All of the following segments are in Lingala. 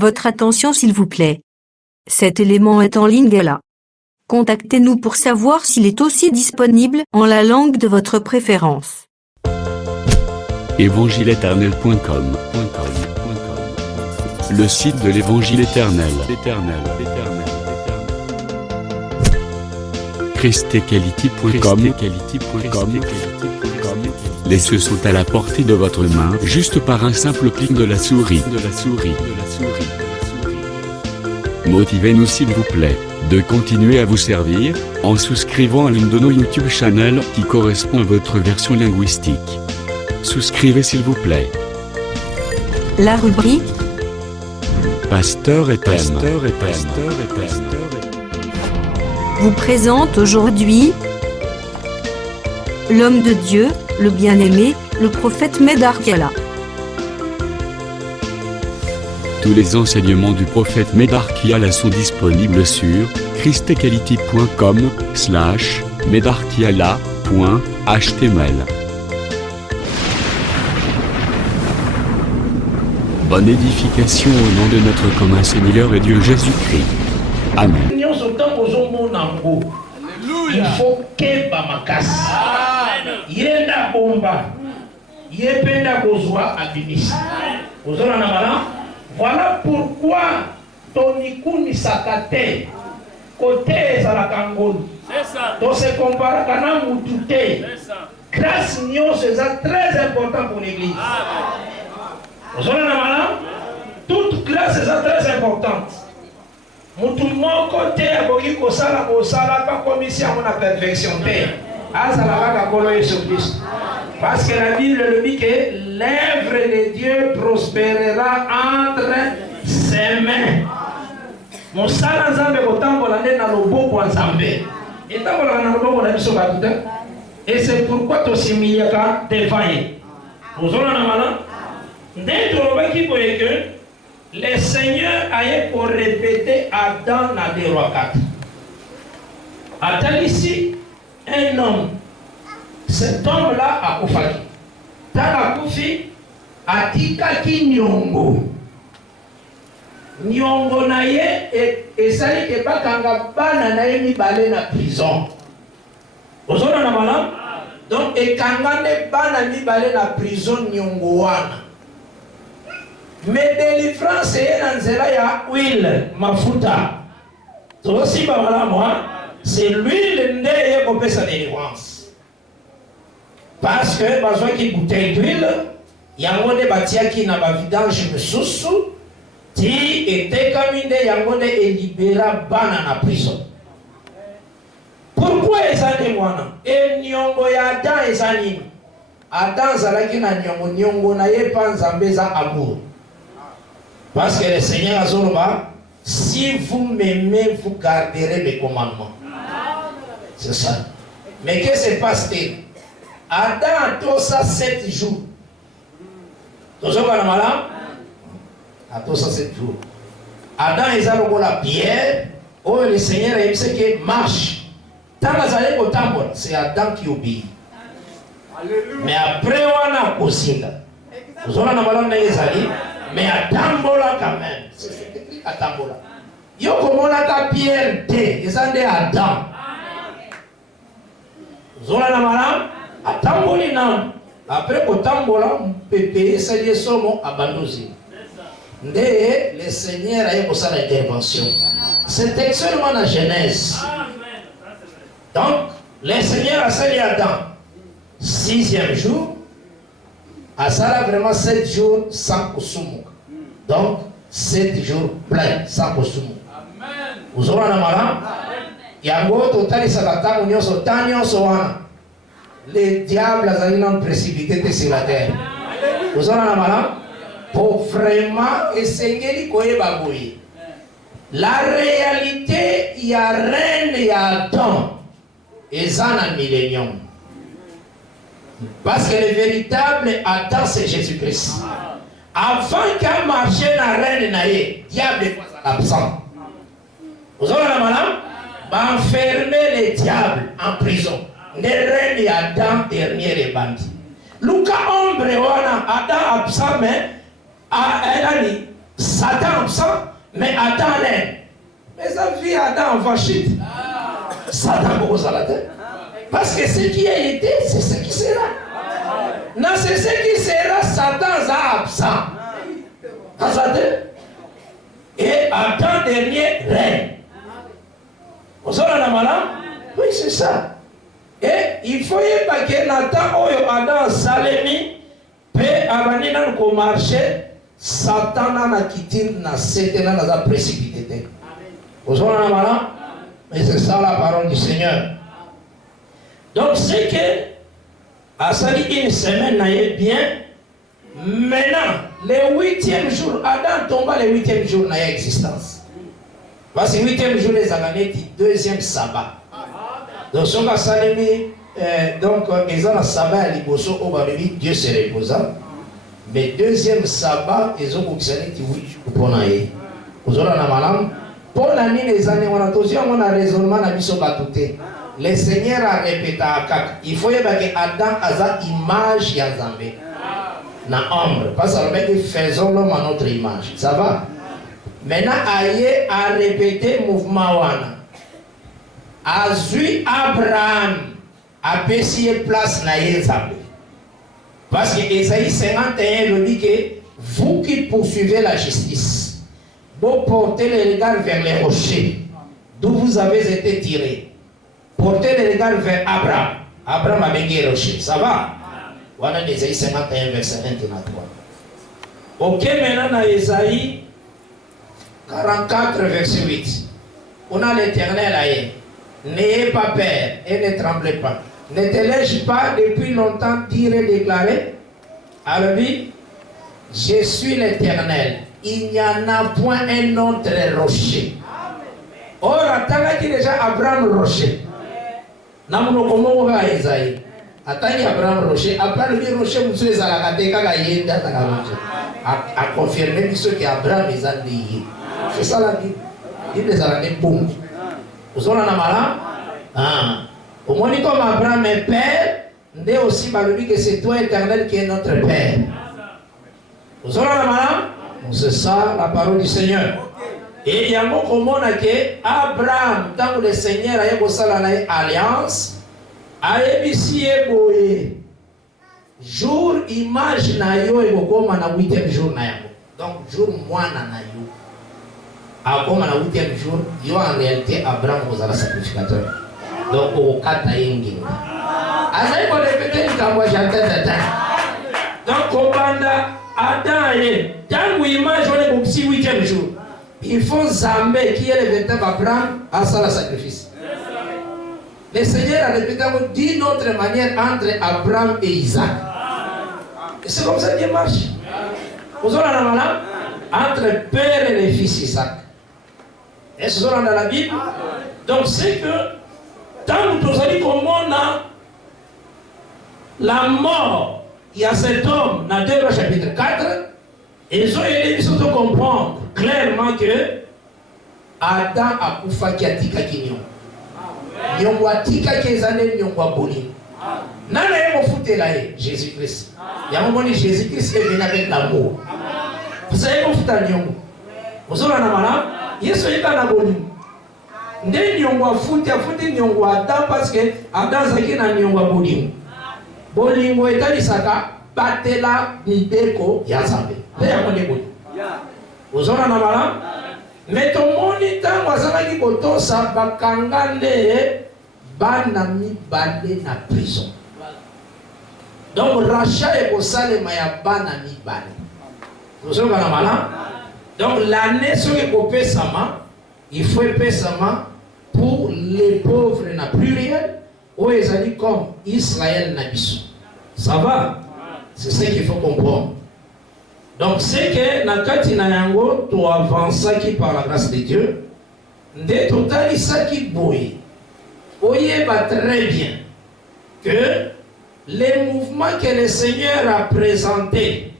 Votre attention s'il vous plaît. Cet élément est en ligne là. Contactez-nous pour savoir s'il est aussi disponible en la langue de votre préférence. Évangileéternel.com, le site de l'Évangile éternel. Christequality.com. Les cieux sont à la portée de votre main, juste par un simple clic de la souris. Motivez-nous s'il vous plaît, de continuer à vous servir, en souscrivant à l'une de nos YouTube channels qui correspond à votre version linguistique. Souscrivez s'il vous plaît. La rubrique Pasteur et thème. vous présente aujourd'hui l'homme de Dieu, le bien-aimé, le prophète Médard Kiala. Tous les enseignements du prophète Médard Kiala sont disponibles sur christequality.com/medarkiala.html. Bonne édification au nom de notre commun Seigneur et Dieu Jésus-Christ. Amen. Il faut que Bamakas. Yenda bomba. Yependa kozwa abimisi. Ozona na mala. Voilà pourquoi Tonikuni Sakate côté Salakangol. C'est ça. Donc se compare kana mutute. C'est ça. Grâce nyo c'est très important pour l'église. Ozona na mala. Toute grâce est très importante. Mutu moko te akoki kosala pa komisi à la perfection te. Azalaka kolo Yesu Christ. Parce que la Bible le dit que l'œuvre de Dieu prospérera entre ses mains. Mosala nzambe kotambola nde na loboko ya nzambe. Etambola na loboko na biso bato te. Et c'est pourquoi tosimiliaka devant ye. Ozona na mala. Nde tolobaki boye que le Seigneur a pour répéter Adam na des rois 4. Attends ici, un homme. Cet homme-là a koufaki. Tala koufi, a tikaki nyongo. Nyongo na ye, et sali ke bakanga bana na ye mibale na prison. Ozona na malam? Donc, et kangane bana mibale na prison nyongo wana. Mais délivrance est dans la huile, mafuta. Aussi, c'est l'huile qui peut sa délivrance. Parce que, besoin qu'il bouteille d'huile, il y a un bâtiment qui n'a pas vidange de sous, qui était comme une des yangone et libéra bana na prison. Pourquoi ils ont dit moi? Et nyongo ya Adam ils ont dit. Adam zalaki na nyongo na ye panzambeza amour. Parce que le Seigneur a dit, si vous m'aimez, vous garderez mes commandements. C'est ça. Mais qu'est-ce qui se passe-t-il? Adam a tout ça 7 jours. Toujours pas malade? A tout ça 7 jours. Adam est allé la pierre. Oh, le Seigneur a dit que marche. Tant que au temple, c'est Adam qui obéit. Mais après, on a aussi. Toujours pas malade, mais à Tambola quand même. C'est écrit à Tambola. Yo comme on a ta pierre T, ils ont des Adam. Zola na malam, à Tamboli nam. Après au Tambola, on peut payer ces sommes abandonnés. Ndé, le Seigneur a eu pour ça l'intervention. C'est seulement la Genèse. Donc, le Seigneur a salué Adam. 6e jour. À ça, vraiment 7 jours sans kosumu. Donc, 7 jours pleins sans kosumu. Vous aurez un malam. Yango, total, ça va tant union sur tanio soana. Les diables ont précipité sur la terre. Vous aurez un malam. Pour vraiment essayer de koye. La réalité, il y a reine, il y a Adam. Et ça, un millénium. Parce que le véritable Adam, c'est Jésus-Christ. Avant qu'elle marche dans la reine, le diable est absent. Vous avez la madame? Enfermer le diable en prison. Ne reine Adam, dernier les bandits. Luca ombre, Adam absent, mais Satan absent, mais Adam l'est. Mais ça vie Adam va chute. Satan cause à la tête. Parce que ce qui a été, c'est ce qui sera. Non, c'est ce qui sera, Satan est absent. Et Adam dernier règne. Vous avez la malade? Oui, c'est ça. Et il faut y avoir que Nathan oyo Adam Salemi peut abanina ko marché Satan na quitté na c'était na za précipité. Vous avez la malade? Mais c'est ça la parole du Seigneur. Donc c'est que à sali une semaine n'aille bien. Maintenant, le 8e jour, Adam tomba le 8e jour dans l'existence. Parce que le 8e jour, les années du 2e sabbat. Donc, ce que Salemi, donc, ils ont le sabbat à Liboso, au Barébi, Dieu se reposa. Mais 2e sabbat, ils ont observé que 8 jours pour naïe. Vous aurez la malam. Pour l'année, les années, on a toujours un raisonnement à Bisso Batouté. Le Seigneur a répété à Kak. Il faut y avoir que Adam a une image Yazambé. Na ombre, parce que faisons l'homme à notre image. Ça va? Maintenant, Aïe a répété le mouvement wana. Azui Abraham a payé place na Yezabé. Parce que Ésaïe 51 le dit que vous qui poursuivez la justice, vous portez les regards vers les rochers d'où vous avez été tirés. Portez les regards vers Abraham. Abraham a béni les rochers. Ça va? Voilà Ésaïe 51 verset 1 à 3. Ok, maintenant dans Ésaïe 44 verset 8. On a l'Éternel aïe. N'ayez pas peur et ne tremblez pas. Ne te laisse pas depuis longtemps dire et déclarer. Alors oui, je suis l'Éternel. Il n'y en a point un autre rocher. Or, attends déjà Abraham rocher. Namuno comment va Ésaïe? Attends Abraham rocher. Après le rocher, vous les allez à confirmer ce qu'Abraham les a dit. C'est ça la Bible. Il les a dit boum. Vous avez un malin? Au moins, comme Abraham est père, nous aussi dit que c'est toi éternel qui est notre père. Vous avez un malin? C'est ça la parole du Seigneur. Et il y a un mot commun que Abraham, tant que le Seigneur a eu alliance, a eu boye. Jour image na yo et bokoma na 8e jour na yango. Donc jour mwana na yo. Akoma na 8e jour, yo en réalité Abraham vous a sacrificateur. Donc au kata yengi. Azai ko répéter nkambo jantata. Donc kobanda Adam et tant image on est au 8e jour. Il faut Zambé qui est le véritable Abraham à ça le sacrifice. Le Seigneur a répété d'une autre manière entre Abraham et Isaac. Et c'est comme ça qu'il marche. Vous avez la malade entre père et le fils Isaac. Et ce sont dans la Bible. Donc c'est que tant que vous allez comme on a la mort, il y a cet homme dans 2 chapitre 4. Et ils ont aidé à comprendre clairement que Adam a koufa qui a tika kinyo. Nyongo a tika qui est allé nyongo a boni. Nana yemo fouté là Jésus-Christ. Il y a un moment où Jésus-Christ est venu avec l'amour. Vous savez comment fouta nyongo? Vous avez un malade? Yesu est dans la boni. Ndé nyongo a fouté nyongo a Adam parce que Adam zaki na nyongo a boni. Bolingo etali saka batela nideko ya Nzambe. Vous avez un malade? Mais tout le monde est en train de dire bakangane banami bande na prison. Donc rachat est pour ça les maya banami bande. Vous savez un malade? Donc l'année sur les copés sama, il faut payer sama pour les pauvres na pluriel ou ils ont dit comme Israël na biso. Ça va? C'est ce qu'il faut comprendre. Donc c'est que nakati na yango to avancer qui par la grâce de Dieu, de totali ça qui boye. Oyez pas très bien que les mouvements que le Seigneur a présentés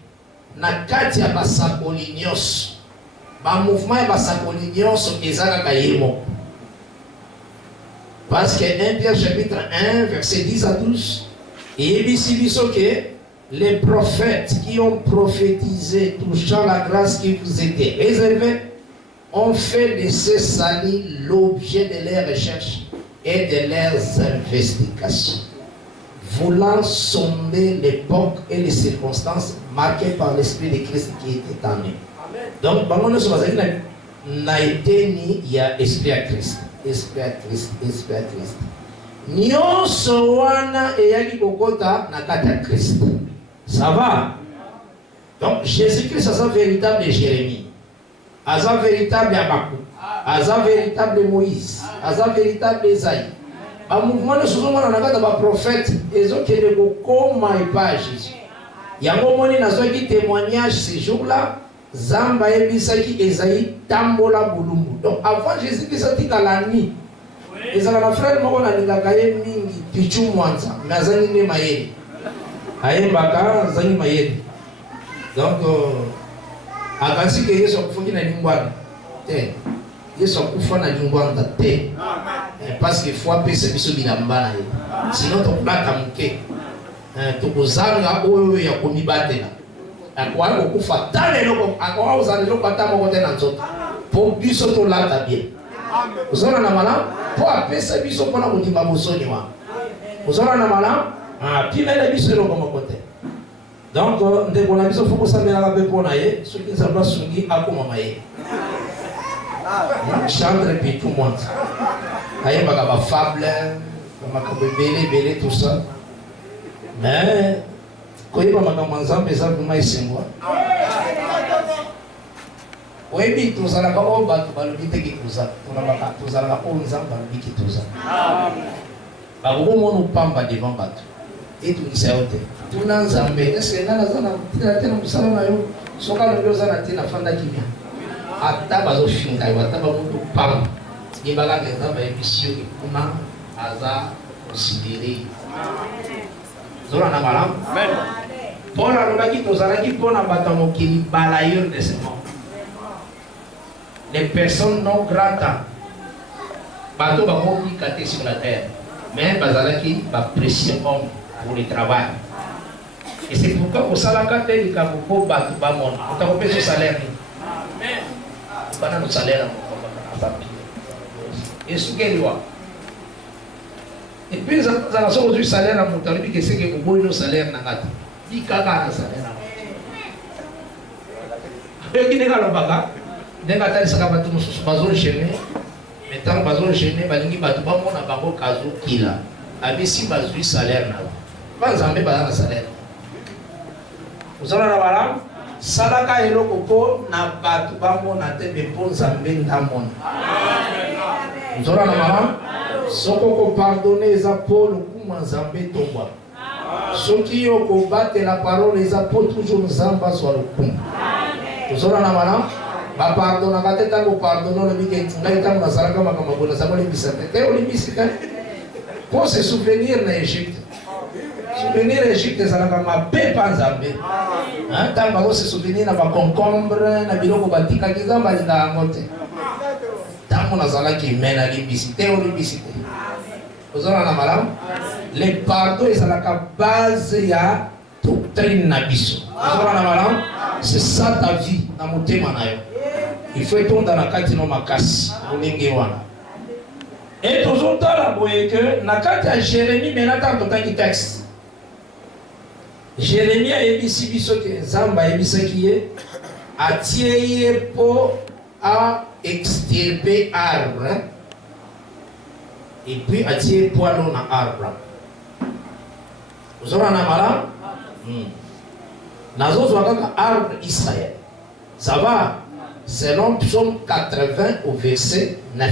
nakati ya basakolinios, ba mouvement ya basakolinios ezaka kayemo. Parce que 1 Pierre chapitre 1 verset 10 à 12 et ici biso que les prophètes qui ont prophétisé touchant la grâce qui vous était réservée ont fait de ces salis l'objet de leurs recherches et de leurs investigations, voulant sonder l'époque et les circonstances marquées par l'Esprit de Christ qui était en eux. Donc, n'a été ni il y a Esprit à Christ, Esprit à Christ, Esprit à Christ. Nyonso wana eyaki kokota na kati ya Christ. Ça va? Donc, Jésus-Christ, c'est un véritable Jérémie. C'est un véritable Abakou. C'est un véritable Moïse. C'est un véritable Esaïe. Le mouvement de ce moment, on a des prophètes. Ils ont été comme pas Jésus. Il y a un moment où on témoignage ces jours-là. Zamba ebisaki Esaïe tambola bulumbu. Donc, avant Jésus-Christ, c'était à la nuit. Et ça, mon frère, moi, on a dit que mingi pichu mwanza. Mais azani ne maye. Aye baka azani maye. Donc, akasi que Yesu akufungi na lingwana. Te. Yesu akufa na lingwana te. Parce que foi pesa biso bilamba na ye. Sinon to plata muke. To kozanga oyo ya komibatela. Akwa okufa talelo akwa uzalelo patamo kote na nzoto. Po biso to lata bien. Uzona na mala po apesa biso pona kotimba bosoni wa. Uzona na mala pimela biso lo komo kote. Donc ndeko na biso foko sambela ka pe pona ye soki nzamba sungi akoma maye. Chantre puis tout le monde. Aye baka fable, baka belé tout ça. Mais quand il va makamwanza pesa kuma isengwa. Oyebi tozala ka o batu balobi te ki toza. Tona baka tozala ka o nzamba balobi ki toza. Ba ko monu pamba devant batu. Et tout ça ote. Tuna nzambe est-ce que nana zana tena musala na yo. Soka lo zana tena fanda kimia. Ata bazo finga ata ba mutu pamba. Ni bala ke nzamba emission ki kuna aza considéré. Zora na malam. Amen. Pour la lobaki tozalaki pona bato mokili balayeur de ce monde. Les personnes non gratas. Bato bakoki kate sur la terre. Mais bazalaki ba précieux homme pour le travail. Et c'est pourquoi au salaka te li kabuko bato ba monde. On t'a coupé ce salaire. Amen. Bana no salaire en papier. Et ce qu'elle doit. Et puis, ça a aujourd'hui salaire à mon temps, que c'est que vous avez le salaire dans la vie. Il y a un salaire. Et qui n'est pas le baga, dès que tu as un bazon gêné, maintenant bazon gêné, balingi batu ba mona bango kazo kila. Abi si bazu salaire na. Pas zambe ba na salaire. Vous allez la salaka eloko ko na batu ba mona te be pon zambe ndamona. Vous allez la soko ko pardonner les apôtres kuma nzambe tomba. Soki yo ko battre la parole les apôtres toujours nzamba sur le kuma. Tozora na mala ba pardonna ka teta ko pardonner le bike ngai tamu na saraka makama bona sabole bisate. Te olimbisika. Pour se souvenir na Égypte. Souvenir Égypte saraka ma pe panzambe. Hein tant ba se souvenir na ba concombre na biloko batika kizamba linga ngote. Tamu na zalaki mena limbisite olimbisite. Les pardons sont la base de la doctrine nabiso. C'est ça ta vie dans mon thème. Il faut être dans la carte de makasi. Et toujours dans la boye que na carte à Jérémie mais n'attend tout un texte. Jérémie a ébissi biso que Zamba ébissi qui est attirer pour à extirper arbre. Et puis attirer poilon à arbre. Vous aurez un amala? Nazo zwaka arbre Israël. Ça va? Selon Psaume 80 au verset 9.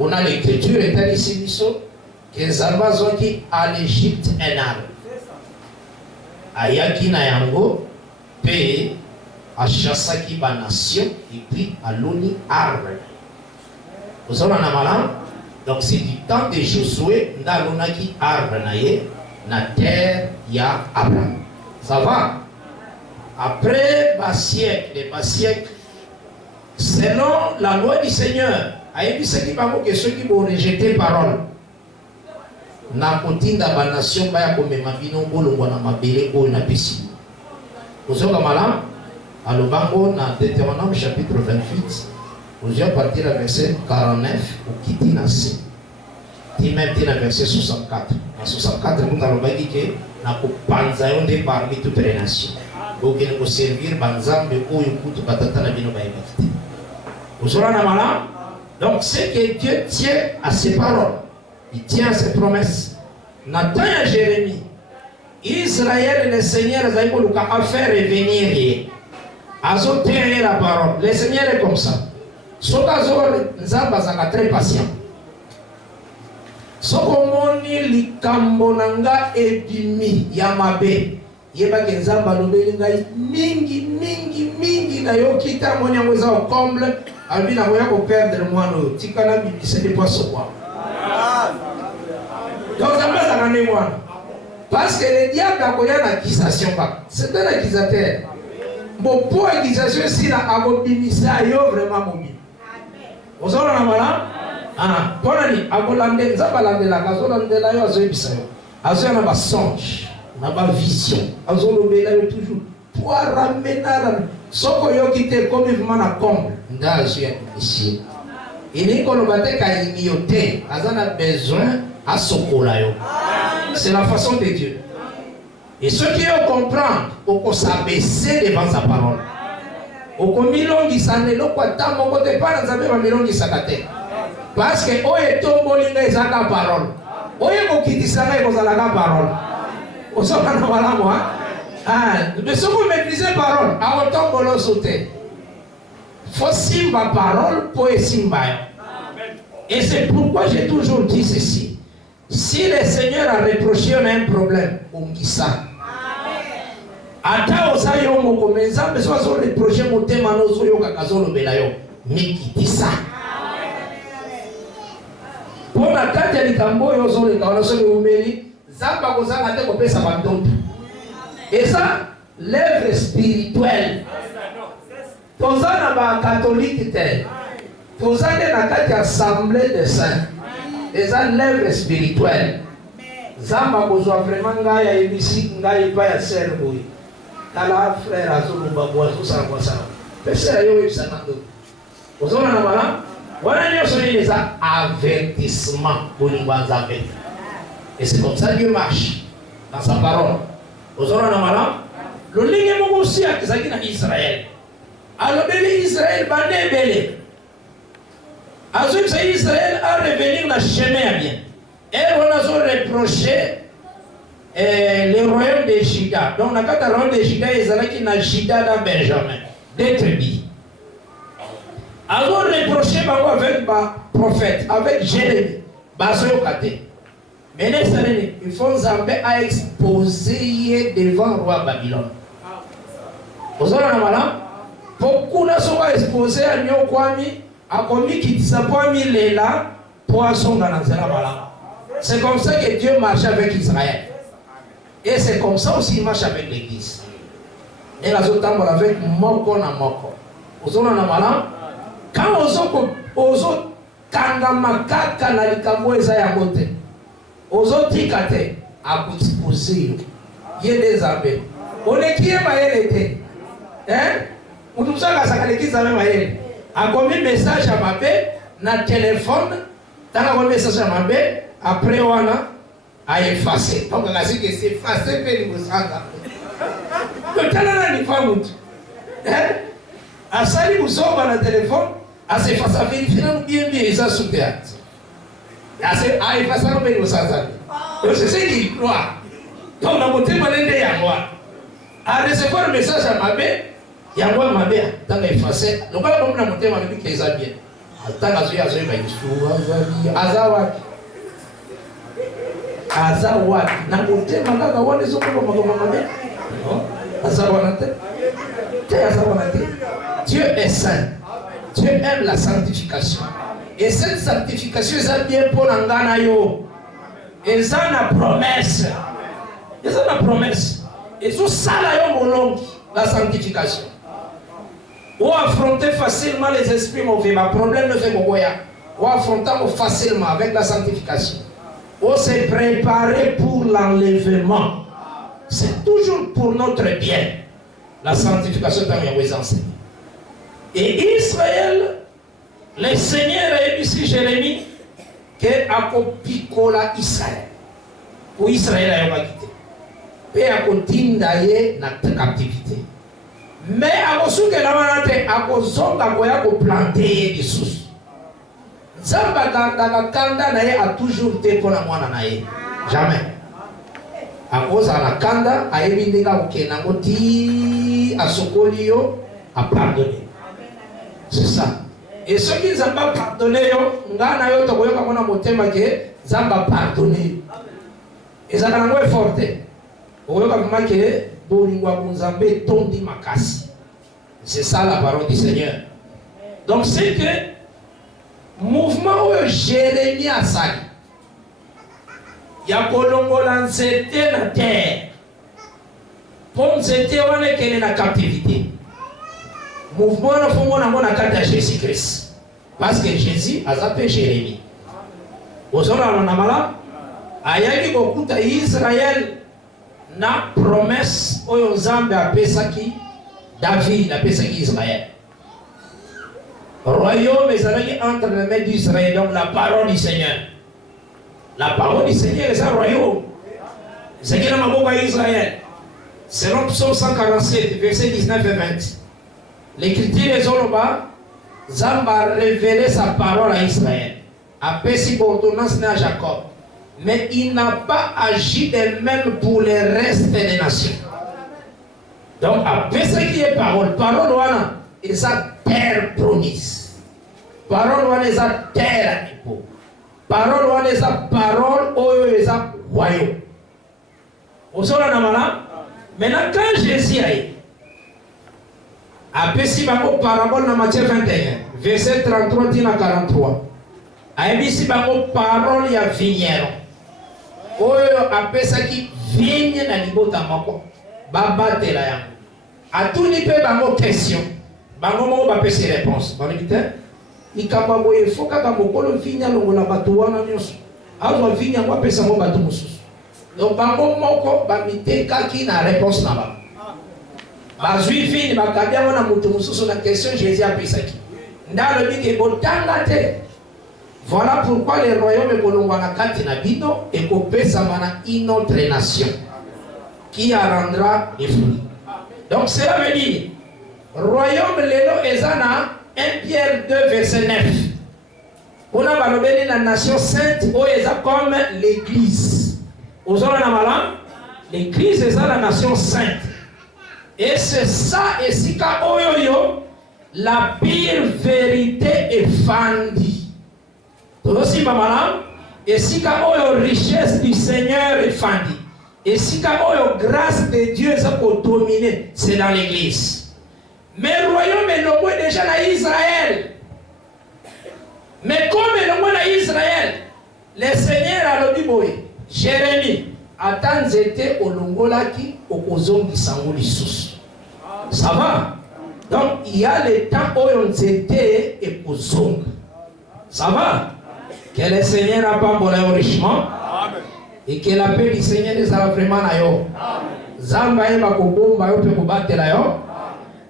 On a l'écriture et ici que Zalba zoki à l'Égypte un arbre. Ayaki na yango pe a chassaki ba nation et puis à l'oni arbre. Vous aurez un amala? Donc c'est du temps de Josué, Nalonaki arbre naye, na terre ya Abraham. Ça va? Après bas siècle, selon la loi du Seigneur, aïe dit que ceux qui vont rejeter parole, na kotinda ba nation ba ya komema bino bolongwa na mabele oyo na pesi. Ozoka mala alobango na Deutéronome chapitre 28, vous à partir du verset 49 au quitter na C. Ti même ti na verset 64. Na 64 nous allons dire que na kopanza yonde parmi toutes les nations. Donc il faut servir banzambe oyo kutu batata na bino ba éviter. Ozora na mala. Donc c'est que Dieu tient à ses paroles. Il tient à ses promesses. Nathan et Jérémie, Israël et le Seigneur a fait revenir. Ils ont tenu la parole. Le Seigneur est comme ça. Ils sont très patients. Sokomoni likambonanga ebimi yamabe. Yeba genzamba lobelinga mingi na yokita moni ngweza au comble. Albina voya ko perdre moi no tikala bibise de poisson quoi. Donc ça passe à l'année moi. Parce que le diable a connu l'accusation pas. C'est un accusateur. Bon pour accusation si la abobimisa yo vraiment mobile. Vous savez la mala? Ah, pour aller à Bolande, ça va l'ande la casole de la yo azobisa yo. Azo na ba songe, na ba vision. Azo lobela yo toujours. Pour ramener soko yo kite comme vivement na comble. Ndazo ya ici. Il est qu'on va te kaimiote, azana besoin à sokola yo. C'est la façon de Dieu. Et ceux qui comprennent, on s'abaisser devant sa parole. On milongi sanelo kwa tambo kote pa nzabe ba milongi sakate. Parce que oye tombolinga ezaka parole. Oye kokitisaka ekozalaka parole. Osoka na malamu ha. Ah, mais si vous maîtrisez parole, à autant que l'on saute. Faut simba parole pour simba. Et c'est pourquoi j'ai toujours dit ceci. Si le Seigneur a reproché, on a un problème. On dit ça. Ata osayo moko meza mais soit sur reproché motema no soyo kakazolo belayo. Mais qui dit ça? Pour la carte ya likambo yo zo le kawana so umeli, zamba kozanga te kopesa bandoto. Et ça, l'œuvre spirituelle. Tozana ba catholique te. Tozane na kati assemblée de saints. Et ça, l'œuvre spirituelle. Zamba kozwa vraiment ngaya ebisi ngaya pa ya servo. Kala frère azulu babwa so sa kwa sa. Pesa yo ibisanando. Ozona na mala. Wana nyo so les avertissements pour nous nzambe. Et c'est comme ça Dieu marche dans sa parole. Ozona na mala. Le ligne moko si akizaki na Israël. Alors beli Israël bande bele. Azul Israël a revenir dans le chemin bien. Et on a reproché le royaume de Juda. Donc, dans le royaume de Juda, ils allaient dans Juda dans Benjamin. Des tribus. Alors, reproché avec le prophète, avec Jérémie. Mais il faut Zambé à exposer devant le roi Babylone. Vous avez un malin? Beaucoup de sont exposés à Nyokwami. A commis qui s'appuie les là, poisson dans la bala. C'est comme ça que Dieu marche avec Israël. Et c'est comme ça aussi qu'il marche avec l'église. Et la autres avec moko na moko. Vous avez un malin? Quand aux autres, kangamakaka na likambo ezaya mote. Aux autres tikate, à vous exposer. Il y a des abbés. On est qui est maïré? Hein? On nous a l'église avec maïré. A commis message à ma paix, na téléphone, dans le message à ma paix, après on a effacé. Donc on a dit que c'est effacé, mais il vous sera. Le talent n'est pas mouton. À ça, il vous sort dans le téléphone, à s'effacer, à vérifier bien, ils ont sous théâtre. À effacer, il vous sera. Donc c'est ce qu'il croit. Donc on a monté mon aîné à moi. À recevoir le message à ma paix, Yangwa mabea tanga ifase lokala bomna mutema ni bikeza bien atanga zo yazo ba azawati na mutema kaka wone zo ko mabea azawati te azawati. Dieu est saint. Dieu aime la sanctification. Et cette sanctification est bien pour ngana yo. Et ça na promesse. Et ça na promesse. Et ça sala yo molongi la sanctification. Ou affronter facilement les esprits mauvais. Le problème ne fait pas. Ou affronter facilement avec la sanctification. On s'est préparé pour l'enlèvement. C'est toujours pour notre bien. La sanctification est vous enseigner. Et Israël, le Seigneur a dit Jérémie que a copicola Israël. Pour Israël a quitté. Et a continué dans la captivité. Mais à cause que la manate a cause de planter des sources. Zamba kanda naye a toujours été pour la moine naye. Jamais. À cause de la kanda, a évité que na moti a sokolio a pardonné. C'est ça. Et ceux qui n'ont pas pardonné, ngana yo to koyoka mona motema ke zamba pardonné. Et ça kana ngwe forte. Oyoka mama ke bolingwa kunzambe tondi makasi. C'est ça la parole du Seigneur. Donc c'est que mouvement où Jérémie a sali. Ya kolongola nzete na terre. Pour nzete wana kene na captivité. Mouvement na fongo na mona kata Jésus-Christ. Parce que Jésus a zappé Jérémie. Ozona na mala ayaki kokuta Israël na promesse oyo Nzambe apesaki David apesaki Israël. Royaume est entre les mains d'Israël, donc la parole du Seigneur. La parole du Seigneur est un royaume. C'est qui n'a pas Israël. Selon Psaume 147, versets 19 et 20. L'Écriture est en bas. Zamba a révélé sa parole à Israël. A péché pour ordonnance à Jacob. Mais il n'a pas agi de même pour les restes des nations. Donc, à péché qui est parole. Parole, voilà. Et sa terre promise. Parole wana eza terre ipo. Parole wana eza parole oyo eza royaume. Osola na mala. Maintenant quand Jésus a pesi bango parabole na Matthieu 21 verset 33 tina 43. A ebisi bango parole ya vigneron. Oyo apesaki vigne na libota moko. Babatela yango. Atuni pe bango question. Bango moko bapesi réponse. Bango ikamba boye foka ka mokolo vinya longola bato wana nyonso azwa vinya ngo apesa ngo bato mosusu. Donc bango moko bamitekaki na réponse na ba bazwi vigne bakabia wana moto mosusu na question Jésus apesaki ndalo bike botanga te. Voilà pourquoi le royaume kolongwa na kati na bino et kopesa mana une autre nation qui rendra les fruits. Donc cela veut dire royaume lelo ezana 1 Pierre 2 verset 9. On a balobé la nation sainte où est comme l'église. Aux hommes na malam, l'église est la nation sainte. Et c'est ça et si ka oyoyo la pire vérité est fandi. Tout aussi malam et si ka oyo richesse du Seigneur est fandi. Et si ka oyo grâce de Dieu ça pour dominer, c'est dans l'église. Mais le royaume est nommé déjà dans Israël. Mais comme il est nommé dans Israël, le Seigneur a dit Jérémie, attends, j'étais au Longolaki, au Kozon du Sangouli Sous. Ça va? Donc il y a le temps où on était et au Zong. Ça va? Que le Seigneur n'a pas volé richement. Et que la paix du Seigneur est vraiment là. Zamba eba kobomba yo pe kobatela yo.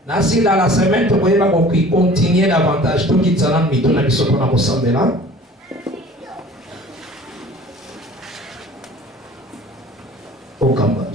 Nasi dans la semaine, tu peux continuer davantage. Tout qui t'en a mis, tout n'a pas qu'on a ressemblé là. Au Kamba,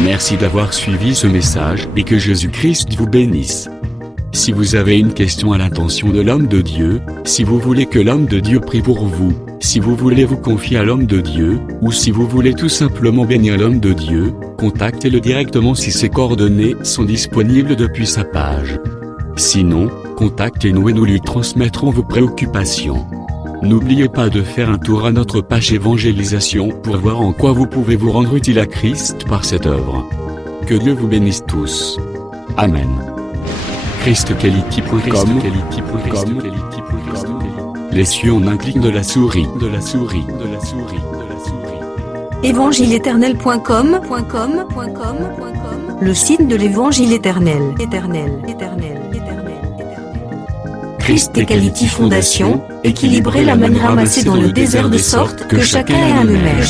Merci d'avoir suivi ce message et que Jésus-Christ vous bénisse. Si vous avez une question à l'intention de l'homme de Dieu, si vous voulez que l'homme de Dieu prie pour vous, si vous voulez vous confier à l'homme de Dieu, ou si vous voulez tout simplement bénir l'homme de Dieu, contactez-le directement si ses coordonnées sont disponibles depuis sa page. Sinon, contactez-nous et nous lui transmettrons vos préoccupations. N'oubliez pas de faire un tour à notre page évangélisation pour voir en quoi vous pouvez vous rendre utile à Christ par cette œuvre. Que Dieu vous bénisse tous. Amen. ChristQuality.com. Les cieux en un clic de la souris. Évangileéternel.com, le site de l'Évangile éternel. Christ et Quality Fondation, équilibrer la manne ramassée dans le désert de sorte que chacun ait un le maire.